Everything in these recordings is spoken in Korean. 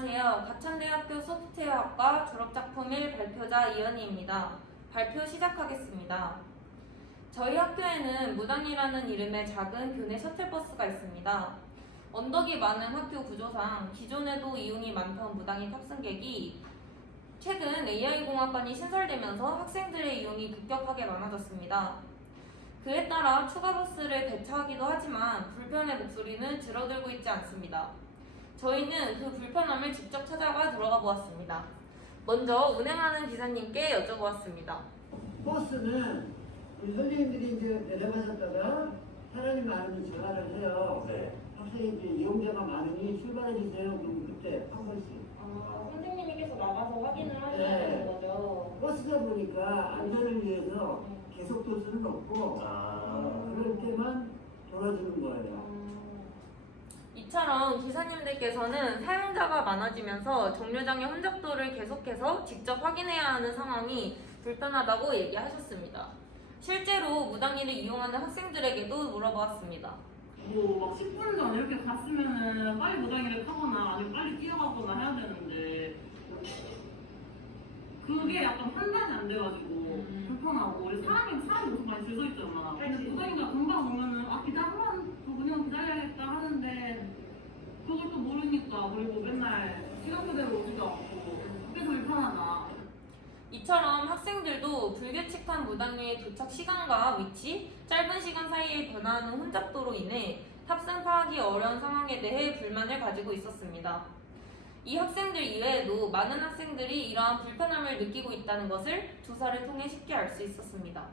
안녕하세요. 가천대학교 소프트웨어학과 졸업작품일 발표자 이연희입니다. 발표 시작하겠습니다. 저희 학교에는 무당이라는 이름의 작은 교내 셔틀버스가 있습니다. 언덕이 많은 학교 구조상 기존에도 이용이 많던 무당인 탑승객이 최근 AI공학관이 신설되면서 학생들의 이용이 급격하게 많아졌습니다. 그에 따라 추가 버스를 배차하기도 하지만 불편의 목소리는 줄어들고 있지 않습니다. 저희는 그 불편함을 직접 찾아가 들어가 보았습니다. 먼저 운행하는 기사님께 여쭤보았습니다. 버스는 우리 선생님들이 이제 내려가셨다가 사람이 많으면 전화를 해요. 네. 학생들이 이용자가 많으니 출발해 주세요. 그럼 그때 한 번씩. 선생님께서 나가서 확인을 네. 하시는 거죠? 버스다 보니까 안전을 위해서 계속 돌 수는 없고 그럴 때만 돌아주는 거예요. 이처럼 기사님들께서는 사용자가 많아지면서 정류장의 혼잡도를 계속해서 직접 확인해야 하는 상황이 불편하다고 얘기하셨습니다. 실제로 무당이를 이용하는 학생들에게도 물어보았습니다. 막 10분 전에 이렇게 갔으면은 빨리 무당이를 타거나 아니면 빨리 뛰어가거나 해야 되는데 그게 약간 판단이 안 돼가지고 불편하고 우리 사람이 엄청 많이 줄 서 있잖아. 근데 무당이가 금방 오면은 기다려만 그냥 기다려야겠다 하는데 그걸 또 모르니까 그리고 맨날 시간표대로 오지도 않고 그게 더 불편하다. 이처럼 학생들도 불규칙한 무당의 도착 시간과 위치, 짧은 시간 사이에 변화하는 혼잡도로 인해 탑승 파악이 어려운 상황에 대해 불만을 가지고 있었습니다. 이 학생들 이외에도 많은 학생들이 이러한 불편함을 느끼고 있다는 것을 조사를 통해 쉽게 알 수 있었습니다.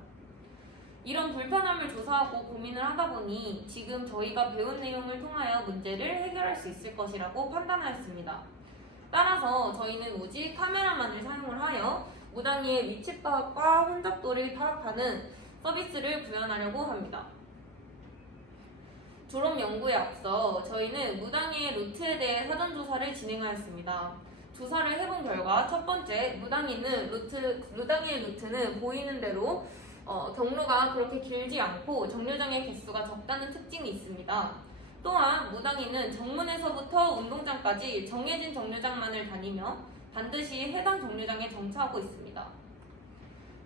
이런 불편함을 조사하고 고민을 하다 보니 지금 저희가 배운 내용을 통하여 문제를 해결할 수 있을 것이라고 판단하였습니다. 따라서 저희는 오직 카메라만을 사용을 하여 무당이의 위치 파악과 혼잡도를 파악하는 서비스를 구현하려고 합니다. 졸업 연구에 앞서 저희는 무당이의 루트에 대해 사전 조사를 진행하였습니다. 조사를 해본 결과 첫 번째, 무당이의 루트는 보이는 대로 경로가 그렇게 길지 않고 정류장의 개수가 적다는 특징이 있습니다. 또한 무당이는 정문에서부터 운동장까지 정해진 정류장만을 다니며 반드시 해당 정류장에 정차하고 있습니다.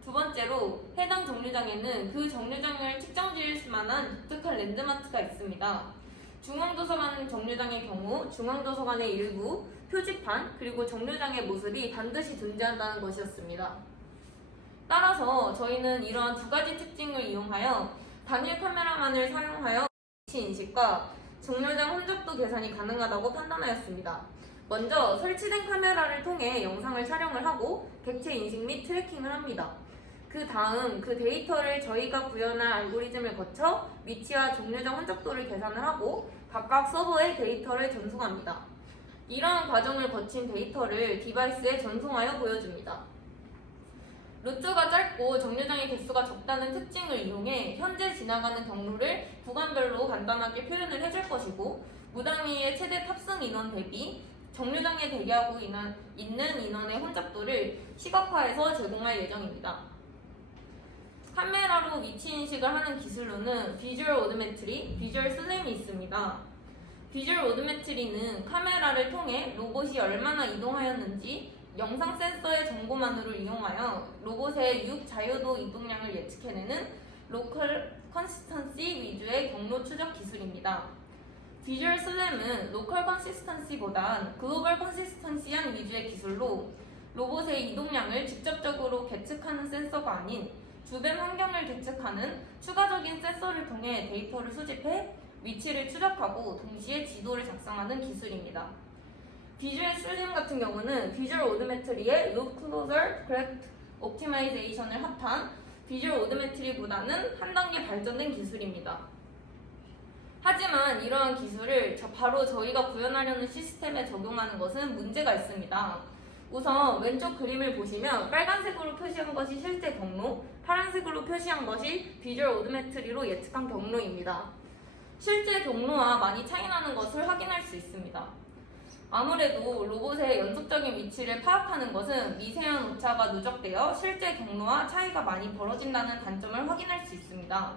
두 번째로 해당 정류장에는 그 정류장을 측정 지을 만한 독특한 랜드마크가 있습니다. 중앙도서관 정류장의 경우 중앙도서관의 일부, 표지판, 그리고 정류장의 모습이 반드시 존재한다는 것이었습니다. 따라서 저희는 이러한 두 가지 특징을 이용하여 단일 카메라만을 사용하여 위치 인식과 정류장 혼잡도 계산이 가능하다고 판단하였습니다. 먼저 설치된 카메라를 통해 영상을 촬영을 하고 객체 인식 및 트래킹을 합니다. 그 다음 그 데이터를 저희가 구현할 알고리즘을 거쳐 위치와 정류장 혼잡도를 계산을 하고 각각 서버에 데이터를 전송합니다. 이러한 과정을 거친 데이터를 디바이스에 전송하여 보여줍니다. 루트가 짧고 정류장의 개수가 적다는 특징을 이용해 현재 지나가는 경로를 구간별로 간단하게 표현을 해줄 것이고 무당이의 최대 탑승 인원 대비 정류장에 대기하고 있는 인원의 혼잡도를 시각화해서 제공할 예정입니다. 카메라로 위치 인식을 하는 기술로는 비주얼 오드메트리, 비주얼 슬램이 있습니다. 비주얼 오드메트리는 카메라를 통해 로봇이 얼마나 이동하였는지 영상 센서의 정보만으로 이용하여 로봇의 6자유도 이동량을 예측해내는 로컬 컨시스턴시 위주의 경로 추적 기술입니다. 비주얼 슬램은 로컬 컨시스턴시보단 글로벌 컨시스턴시한 위주의 기술로 로봇의 이동량을 직접적으로 계측하는 센서가 아닌 주변 환경을 계측하는 추가적인 센서를 통해 데이터를 수집해 위치를 추적하고 동시에 지도를 작성하는 기술입니다. 비주얼 슬램 같은 경우는 비주얼 오드메트리의 Loop Closer Correct Optimization을 합한 비주얼 오드메트리보다는 한 단계 발전된 기술입니다. 하지만 이러한 기술을 바로 저희가 구현하려는 시스템에 적용하는 것은 문제가 있습니다. 우선 왼쪽 그림을 보시면 빨간색으로 표시한 것이 실제 경로, 파란색으로 표시한 것이 비주얼 오드메트리로 예측한 경로입니다. 실제 경로와 많이 차이나는 것을 확인할 수 있습니다. 아무래도 로봇의 연속적인 위치를 파악하는 것은 미세한 오차가 누적되어 실제 경로와 차이가 많이 벌어진다는 단점을 확인할 수 있습니다.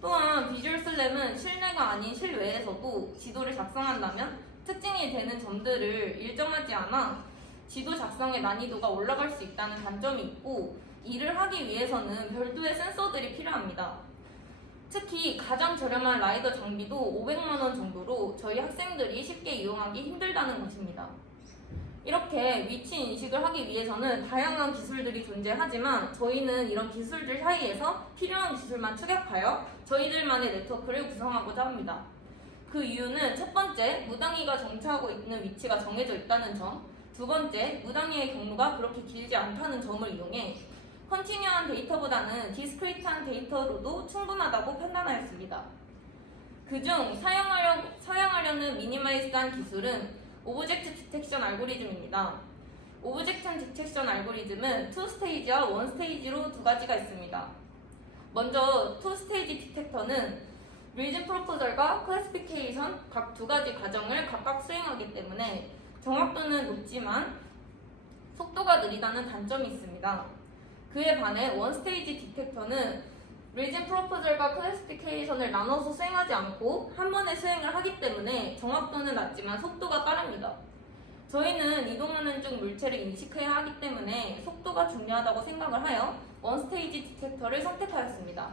또한 비주얼 슬램은 실내가 아닌 실외에서도 지도를 작성한다면 특징이 되는 점들을 일정하지 않아 지도 작성의 난이도가 올라갈 수 있다는 단점이 있고, 이를 하기 위해서는 별도의 센서들이 필요합니다. 특히 가장 저렴한 라이더 장비도 500만 원 정도로 저희 학생들이 쉽게 이용하기 힘들다는 것입니다. 이렇게 위치 인식을 하기 위해서는 다양한 기술들이 존재하지만 저희는 이런 기술들 사이에서 필요한 기술만 축약하여 저희들만의 네트워크를 구성하고자 합니다. 그 이유는 첫 번째, 무당이가 정체하고 있는 위치가 정해져 있다는 점, 두 번째, 무당이의 경로가 그렇게 길지 않다는 점을 이용해 컨티뉴한 데이터보다는 디스크리트한 데이터로도 충분하다고 판단하였습니다. 그중 사용하려는 미니마이스한 기술은 오브젝트 디텍션 알고리즘입니다. 오브젝트 디텍션 알고리즘은 2스테이지와 1스테이지로 두 가지가 있습니다. 먼저 2스테이지 디텍터는 리즌 프로포절과 클래시피케이션 각 두 가지 과정을 각각 수행하기 때문에 정확도는 높지만 속도가 느리다는 단점이 있습니다. 그에 반해 원스테이지 디텍터는 리즌 프로포절과 클래시피케이션을 나눠서 수행하지 않고 한 번에 수행을 하기 때문에 정확도는 낮지만 속도가 빠릅니다. 저희는 이동하는 중 물체를 인식해야 하기 때문에 속도가 중요하다고 생각을 하여 원스테이지 디텍터를 선택하였습니다.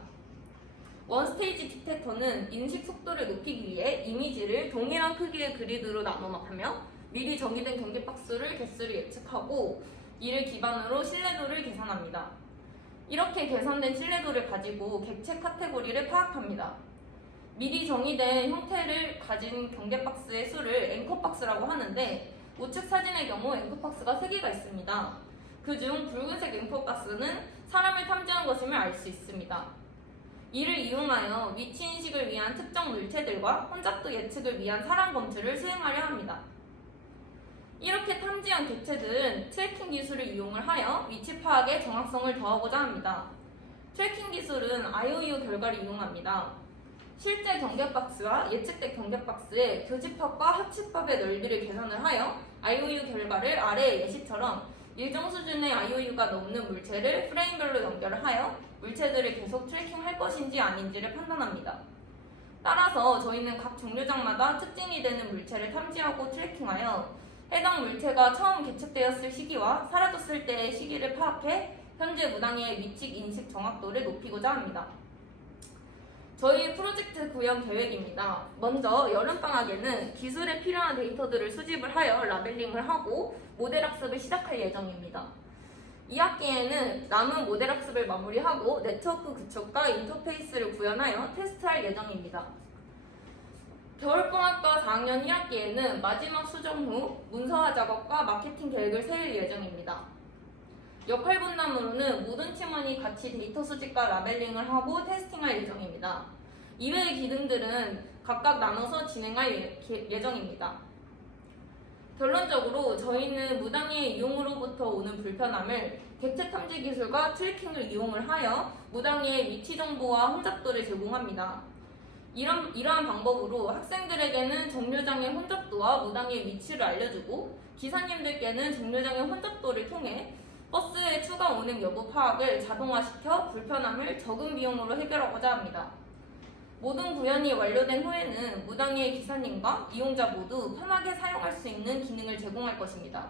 원스테이지 디텍터는 인식 속도를 높이기 위해 이미지를 동일한 크기의 그리드로 나눠하며 미리 정의된 경계 박스를 개수를 예측하고 이를 기반으로 신뢰도를 계산합니다. 이렇게 계산된 신뢰도를 가지고 객체 카테고리를 파악합니다. 미리 정의된 형태를 가진 경계 박스의 수를 앵커 박스라고 하는데 우측 사진의 경우 앵커 박스가 3개가 있습니다. 그중 붉은색 앵커 박스는 사람을 탐지한 것임을 알 수 있습니다. 이를 이용하여 위치 인식을 위한 특정 물체들과 혼잡도 예측을 위한 사람 검출을 수행하려 합니다. 이렇게 탐지한 객체들은 트래킹 기술을 이용을 하여 위치 파악에 정확성을 더하고자 합니다. 트래킹 기술은 IOU 결과를 이용합니다. 실제 경계박스와 예측된 경계박스의 교집합과 합집합의 넓이를 계산을 하여 IOU 결과를 아래의 예시처럼 일정 수준의 IOU가 넘는 물체를 프레임별로 연결을 하여 물체들을 계속 트래킹할 것인지 아닌지를 판단합니다. 따라서 저희는 각 정류장마다 특징이 되는 물체를 탐지하고 트래킹하여 해당 물체가 처음 개척되었을 시기와 사라졌을 때의 시기를 파악해 현재 무당이의 위치 인식 정확도를 높이고자 합니다. 저희 프로젝트 구현 계획입니다. 먼저 여름방학에는 기술에 필요한 데이터들을 수집을 하여 라벨링을 하고 모델 학습을 시작할 예정입니다. 2학기에는 남은 모델 학습을 마무리하고 네트워크 구축과 인터페이스를 구현하여 테스트할 예정입니다. 겨울방학과 4학년 1학기에는 마지막 수정 후 문서화 작업과 마케팅 계획을 세울 예정입니다. 역할 분담으로는 모든 팀원이 같이 데이터 수집과 라벨링을 하고 테스팅할 예정입니다. 이외의 기능들은 각각 나눠서 진행할 예정입니다. 결론적으로 저희는 무당이의 이용으로부터 오는 불편함을 객체 탐지 기술과 트래킹을 이용을 하여 무당이의 위치 정보와 혼잡도를 제공합니다. 이러한 방법으로 학생들에게는 정류장의 혼잡도와 무당이의 위치를 알려주고 기사님들께는 정류장의 혼잡도를 통해 버스의 추가 운행 여부 파악을 자동화시켜 불편함을 적은 비용으로 해결하고자 합니다. 모든 구현이 완료된 후에는 무당이의 기사님과 이용자 모두 편하게 사용할 수 있는 기능을 제공할 것입니다.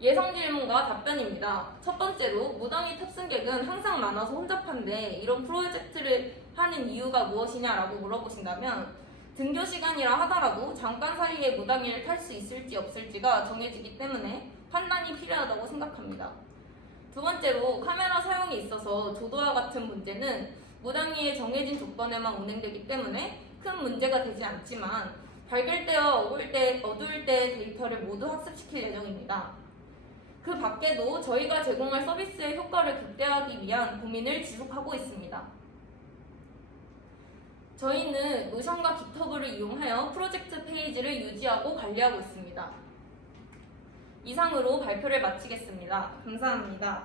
예상 질문과 답변입니다. 첫 번째로 무당이 탑승객은 항상 많아서 혼잡한데 이런 프로젝트를 하는 이유가 무엇이냐라고 물어보신다면 등교 시간이라 하더라도 잠깐 사이에 무당이를 탈 수 있을지 없을지가 정해지기 때문에 판단이 필요하다고 생각합니다. 두 번째로 카메라 사용에 있어서 조도와 같은 문제는 무당이의 정해진 조건에만 운행되기 때문에 큰 문제가 되지 않지만 밝을 때와 어두울 때 데이터를 모두 학습시킬 예정입니다. 그 밖에도 저희가 제공할 서비스의 효과를 극대화하기 위한 고민을 지속하고 있습니다. 저희는 노션과 깃허브를 이용하여 프로젝트 페이지를 유지하고 관리하고 있습니다. 이상으로 발표를 마치겠습니다. 감사합니다.